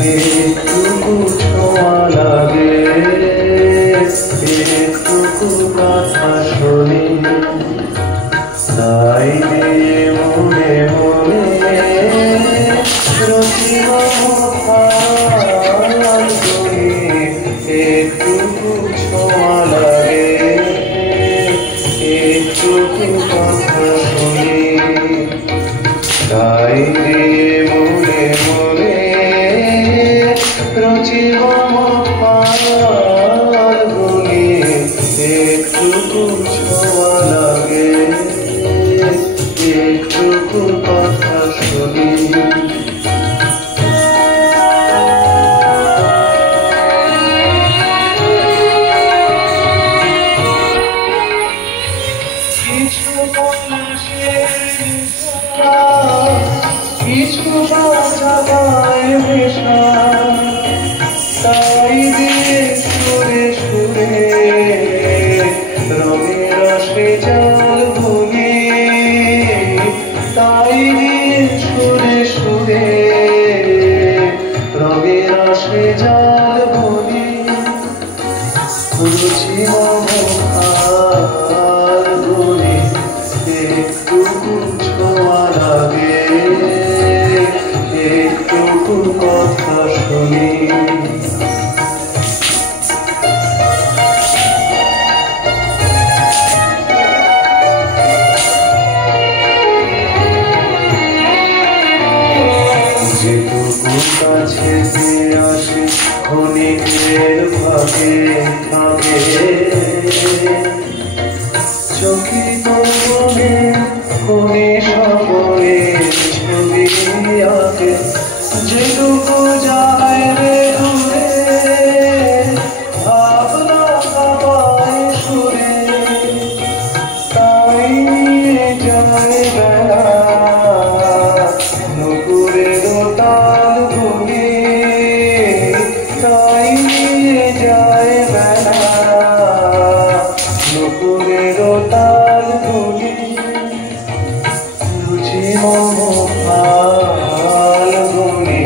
একটুকু ছোঁয়া লাগে, একটুকু কথা শুনি, তাই দিয়ে মনে মনে রচিব প্রাণ করি। একটুকু ছোঁয়া লাগে, একটুকু কথা শুনি, তাই দিয়ে মনে মনে রচিব পাগলি। একটুকু ছোঁয়া লাগে, একটুকু কথা শুনি। কিছু বাজায় মেশা, তাই দিয়ে সুরে সুরে রঙে রসে জল ভুলি, তাই দিয়ে সুরে সুরে রঙে রসে জল ভুলি। রুচি মমতার গুলি, একটুকু ছোঁয়া লাগে, একটুকু কথা শুনি। যেটুকু কাছে আসে ক্ষণিকের ভাগে ভাগে, চকিত মনে কোণে সকলে ছবি আঁকে। যেটুকু যায় রে দূরে ভাবনা কাবায় সুরে, তাই যায় বেলা নুপুরের তাল গুলি, তাই যায় বেলা নুপুরের তাল গুলি। রুচি মমতাল গুলি,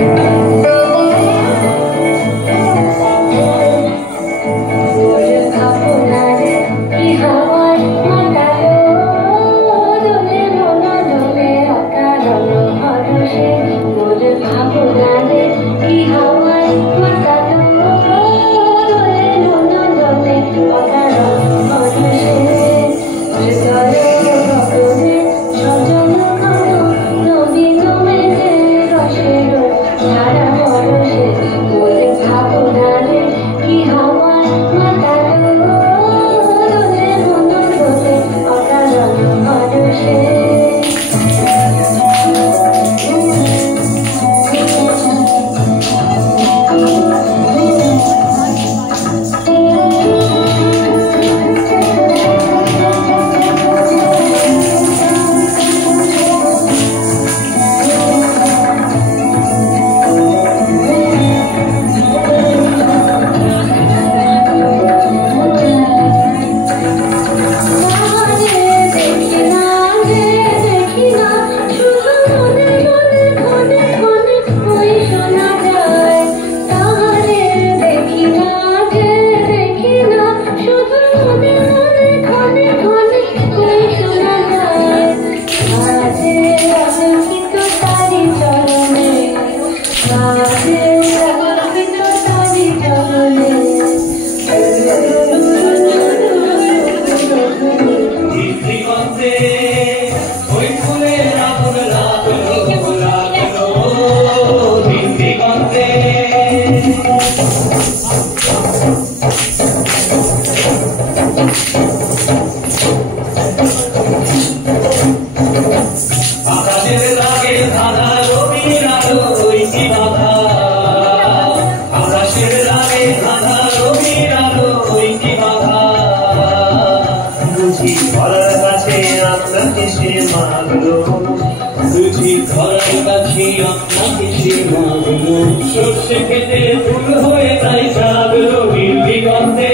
সর্ষে খেতে ফুল হয়ে তাই জাগলো নির্বিঘ্নে,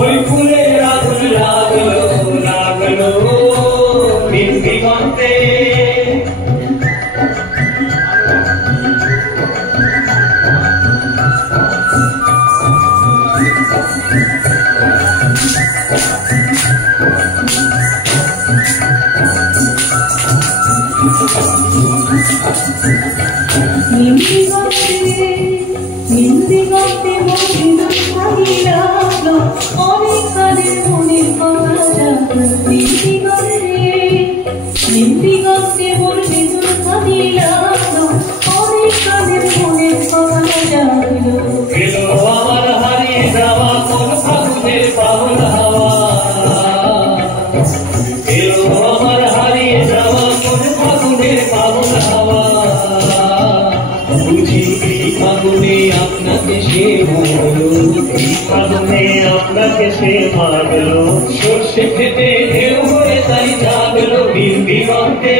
ওই ফুলের আগুন লাগলো লাগলো নির্বিঘ্নে। নিন্দিগতে মনে ভারী লাগলো অনেক কালের মনে পাওয়া যাবে নিন্দিগতে মনে ভারী লাগলো অনেক কালের মনে পাওয়া যাবে এলো আমার হারিয়ে যাওয়া কোন ফাগুনের পাগল হাওয়া এলো আমার হারিয়ে যাওয়া কোন ফাগুনের পাগল হাওয়া বুঝি এই ফাগুনে আপনাকে সে মাগলো ফাগুনে আপনাকে সে মাগলো সর্ষে খেতে ঢেউ হয়ে তাই জাগলো দিগন্তে